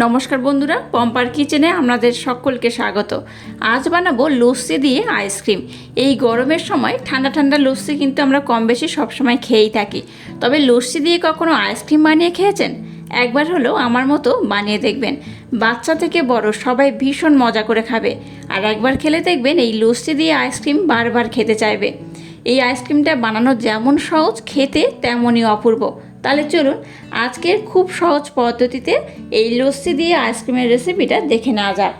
নমস্কার বন্ধুরা, পম্পার কিচেনে আপনাদের সকলকে স্বাগত। আজ বানাবো লস্যি দিয়ে আইসক্রিম এই গরমের সময় ঠান্ডা ঠান্ডা লস্যি কিন্তু আমরা কম বেশি সবসময় খেয়েই থাকি। তবে লস্যি দিয়ে কখনো আইসক্রিম বানিয়ে খেয়েছেন? একবার হলেও আমার মতো বানিয়ে দেখবেন। বাচ্চা থেকে বড় সবাই ভীষণ মজা করে খাবে। আর একবার খেলে দেখবেন এই লস্যি দিয়ে আইসক্রিম বারবার খেতে চাইবে। এই আইসক্রিমটা বানানো যেমন সহজ, খেতে তেমনই অপূর্ব। তাহলে চলুন আজকের খুব সহজ পদ্ধতিতে এই লস্যি দিয়ে আইসক্রিমের রেসিপিটা দেখে নেওয়া যাক।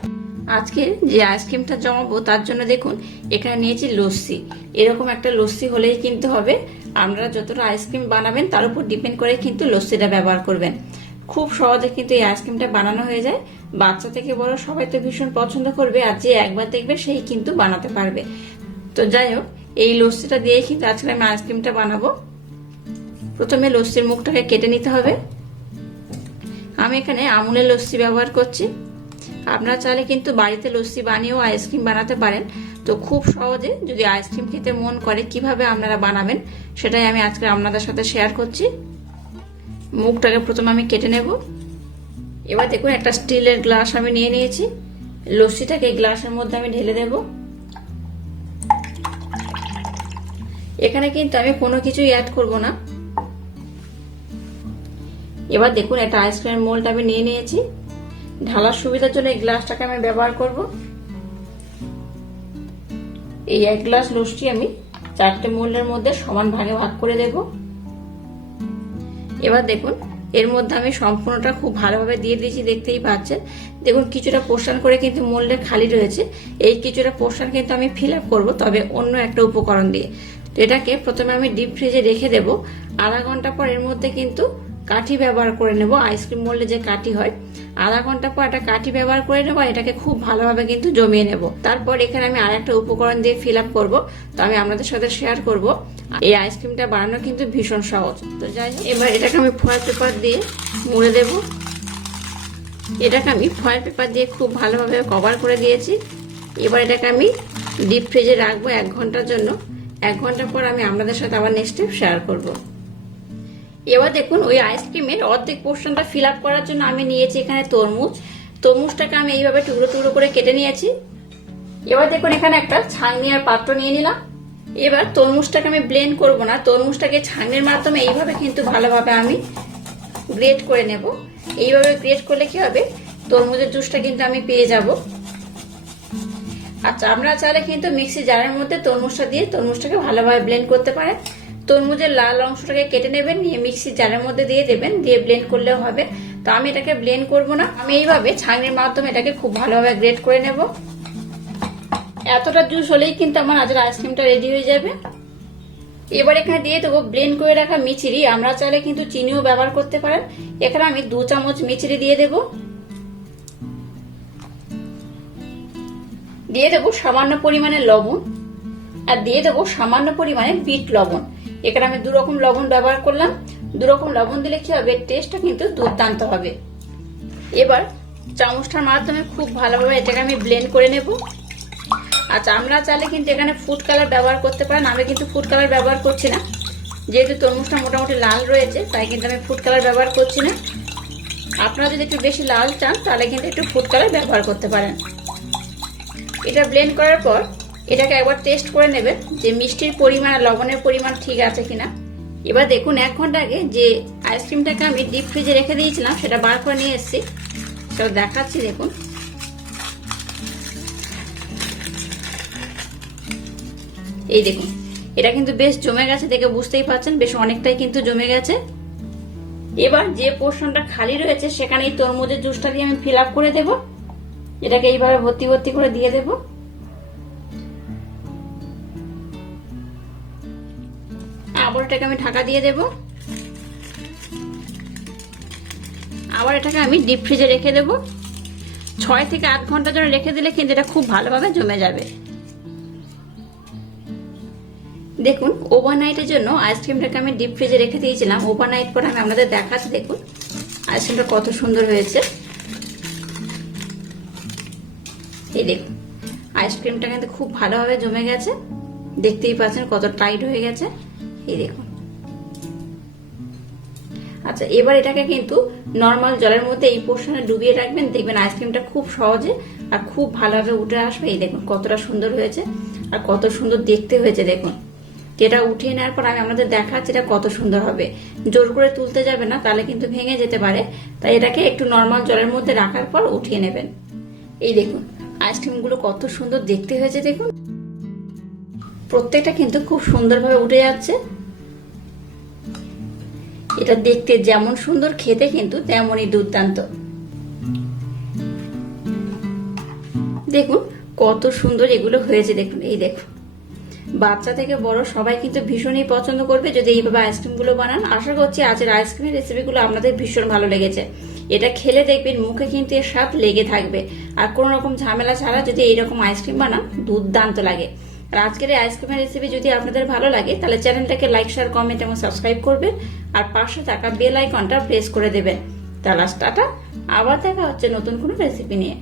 আজকে যে আইসক্রিমটা জমাবো, তার জন্য দেখুন, এখানে নিয়েছি লস্যি। এরকম একটা লস্যি হলেই কিন্তু হবে। আপনারা যতটা আইসক্রিম বানাবেন, তার উপর ডিপেন্ড করে কিন্তু লস্যিটা ব্যবহার করবেন। খুব সহজে কিন্তু এই আইসক্রিমটা বানানো হয়ে যায়। বাচ্চা থেকে বড় সবাই তো ভীষণ পছন্দ করবে, আর যে একবার দেখবে, সেই কিন্তু বানাতে পারবে। তো যাই হোক, এই লস্যিটা দিয়ে কিন্তু আজকে আমি আইসক্রিমটা বানাবো। প্রথমে লস্যির মুখটাকে কেটে নিতে হবে। আমি এখানে আমুলের লস্যি ব্যবহার করছি। আপনারা চাইলে কিন্তু বাড়িতে লস্যি বানিয়েও আইসক্রিম বানাতে পারেন। তো খুব সহজে যদি আইসক্রিম খেতে মন করে, কীভাবে আপনারা বানাবেন সেটাই আমি আজকে আপনাদের সাথে শেয়ার করছি। মুখটাকে প্রথমে আমি কেটে নেব। এবার দেখুন, একটা স্টিলের গ্লাস আমি নিয়ে নিয়েছি। লস্যিটাকে গ্লাসের মধ্যে আমি ঢেলে দেবো। এখানে কিন্তু আমি কোনো কিছুই অ্যাড করব না। এবার দেখুন, একটা আইসক্রিমের মোল্ড আমি নিয়ে নিয়েছি। ঢালার সুবিধার জন্য এই গ্লাসটাকে আমি ব্যবহার করব। এই এক গ্লাস লস্যি আমি চারটে মোল্ডের মধ্যে সমান ভাগে ভাগ করে দেব। এবার দেখুন, এর মধ্যে আমি সম্পূর্ণটা খুব ভালোভাবে দিয়ে দিয়েছি, দেখতেই পাচ্ছেন। দেখুন, কিছুটা পোর্শন করে কিন্তু মোল্ডে খালি রয়েছে। এই কিছুটা পোর্শন কিন্তু আমি ফিল আপ করব, তবে অন্য একটা উপকরণ দিয়ে। তো এটাকে প্রথমে আমি ডিপ ফ্রিজে রেখে দেব। আধা ঘণ্টা পর এর মধ্যে কিন্তু কাঠি ব্যবহার করে নেব। আইসক্রিম মোল্ডে যে কাঠি হয়। আধা ঘণ্টা পর একটা কাঠি ব্যবহার করে নেব এটাকে খুব ভালোভাবে কিন্তু জমিয়ে নেব। তারপর এখানে আমি আর একটা উপকরণ দিয়ে ফিল আপ করব। তো আমি আপনাদের সাথে শেয়ার করব। এই আইসক্রিমটা বানানো কিন্তু ভীষণ সহজ। তো যাই এবার এটাকে আমি ফয়েল পেপার দিয়ে মুড়ে দেব। এটাকে আমি ফয়েল পেপার দিয়ে খুব ভালোভাবে কভার করে দিয়েছি। এবার এটাকে আমি ডিপ ফ্রিজে রাখব এক ঘণ্টার জন্য। এক ঘণ্টা পর আমি আপনাদের সাথে আবার নেক্সট স্টেপ শেয়ার করব। এবার দেখুন, ওই আইসক্রিমের অর্ধেক পোর্শনটা ফিল আপ করার জন্য আমি নিয়েছি এখানে তরমুজ। তরমুজটাকে আমি এইভাবে টুকরো টুকরো করে কেটে নিয়েছি। এবার দেখুন, এখানে একটা ছাঁকনি আর পাত্র নিয়ে নিলাম। এবার তরমুজটাকে আমি ব্লেন্ড করব না। তরমুজটাকে ছাঁকনির মাধ্যমে এইভাবে কিন্তু ভালোভাবে আমি গ্রেট করে নেব। এইভাবে গ্রেট করলে কি হবে? তরমুজের জুসটা কিন্তু আমি পেয়ে যাব। আচ্ছা আমরা চাইলে কিন্তু মিক্সি জারের মধ্যে তরমুজটা দিয়ে তরমুজটাকে ভালোভাবে ব্লেন্ড করতে পারেন। তরমুজের লাল অংশটাকে কেটে নেবেন, নিয়ে মিক্সি জারের মধ্যে দিয়ে দেবেন, দিয়ে ব্লেন্ড করলেও হবে। তো আমি এটাকে ব্লেন্ড করব না, আমি এইভাবে ছাঁকনির মাধ্যমে এটাকে খুব ভালোভাবে গ্রেট করে নেব। এতটা জুস হলেই কিন্তু আমার আজকের আইসক্রিমটা রেডি হয়ে যাবে। এবার এখানে দিয়ে দেবো ব্লেন্ড করে রাখা মিচিরি আমরা চাইলে কিন্তু চিনিও ব্যবহার করতে পারেন। এখানে আমি দু চামচ মিচিরি দিয়ে দেবো। দিয়ে দেবো সামান্য পরিমাণে লবণ। আর দিয়ে দেবো সামান্য পরিমাণে বিট লবণ। এখানে আমি দুরকম লবণ ব্যবহার করলাম। দুরকম লবণ দিলে কি হবে? টেস্টটা কিন্তু দুর্দান্ত হবে। এবার চামচটার মাধ্যমে খুব ভালোভাবে এটাকে আমি ব্লেন্ড করে নেব। আচ্ছা আমরা চাইলে কিন্তু এখানে ফুড কালার ব্যবহার করতে পারেন। আমি কিন্তু ফুড কালার ব্যবহার করছি না। যেহেতু তরমুজটা মোটামুটি লাল রয়েছে, তাই কিন্তু আমি ফুড কালার ব্যবহার করছি না। আপনারা যদি একটু বেশি লাল চান, তাহলে কিন্তু একটু ফুড কালার ব্যবহার করতে পারেন। এটা ব্লেন্ড করার পর এটাকে একবার টেস্ট করে নেবেন যে মিষ্টির পরিমাণ আর লবণের পরিমাণ ঠিক আছে কিনা। এবার দেখুন এক ঘণ্টা আগে যে আইসক্রিমটাকে আমি ডিপ ফ্রিজে রেখে দিয়েছিলাম, সেটা বার করে নিয়ে এসেছি। সেটা দেখাচ্ছি, দেখুন। এই দেখুন, এটা কিন্তু বেশ জমে গেছে দেখে বুঝতেই পারছেন, বেশ অনেকটাই কিন্তু জমে গেছে। এবার যে পোর্শনটা খালি রয়েছে সেখানে এই তরমুজের জুসটা দিয়ে আমি ফিল আপ করে দেবো। এটাকে এইভাবে ভর্তি ভর্তি করে দিয়ে দেব। আবার এটাকে আমি ঢাকা দিয়ে দেব। আবার এটাকে আমি ডিপ ফ্রিজে রেখে দেব। ছয় থেকে আট ঘণ্টার জন্য রেখে দিলে কিন্তু এটা খুব ভালোভাবে জমে যাবে। দেখুন ওভারনাইটের জন্য আইসক্রিমটাকে আমি ডিপ ফ্রিজে রেখে দিয়েছিলাম। ওভারনাইট পর আমি আপনাদের দেখাচ্ছি, দেখুন আইসক্রিমটা কত সুন্দর হয়েছে। এই দেখুন আইসক্রিমটা কিন্তু খুব ভালোভাবে জমে গেছে। দেখতেই পাচ্ছেন কত টাইট হয়ে গেছে। এই দেখুন। আচ্ছা এবার এটাকে কিন্তু নর্মাল জলের মধ্যে এই পোর্শনে ডুবিয়ে রাখবেন, দেখবেন আইসক্রিমটা খুব সহজে আর খুব ভালোভাবে উঠে আসবে। এই দেখুন, কতটা সুন্দর হয়েছে আর কত সুন্দর দেখতে হয়েছে, দেখুন। যেটা উঠিয়ে নেওয়ার পর আমি আমাদের দেখাচ্ছি এটা কত সুন্দর হবে। জোর করে তুলতে যাবে না, তাহলে কিন্তু ভেঙে যেতে পারে। তাই এটাকে একটু নর্মাল জলের মধ্যে রাখার পর উঠিয়ে নেবেন। এই দেখুন আইসক্রিমগুলো কত সুন্দর দেখতে হয়েছে, দেখুন। প্রত্যেকটা কিন্তু খুব সুন্দরভাবে উঠে যাচ্ছে। এটা দেখতে যেমন সুন্দর, খেতে কিন্তু তেমনই দুর্দান্ত। দেখুন, কত সুন্দর এগুলো হয়েছে, দেখুন, এই দেখুন। বাচ্চা থেকে বড় সবাই কিন্তু ভীষণই পছন্দ করবে যদি এইভাবে আইসক্রিমগুলো বানান। আশা করছি আজের আইসক্রিমের রেসিপিগুলো আপনাদের ভীষণ ভালো লেগেছে। এটা খেলে দেখবেন মুখে কিন্তু এর স্বাদ লেগে থাকবে। আর কোনো রকম ঝামেলা ছাড়া যদি এইরকম আইসক্রিম বানান, দুর্দান্ত লাগে। আর আজকের এই আইসক্রিমের রেসিপি যদি আপনাদের ভালো লাগে, তাহলে চ্যানেলটাকে লাইক শেয়ার কমেন্ট এবং সাবস্ক্রাইব করবেন। আর পাশে থাকা বেল আইকনটা প্রেস করে দেবেন। তাহলে টাটা। আবার দেখা হচ্ছে নতুন কোনো রেসিপি নিয়ে।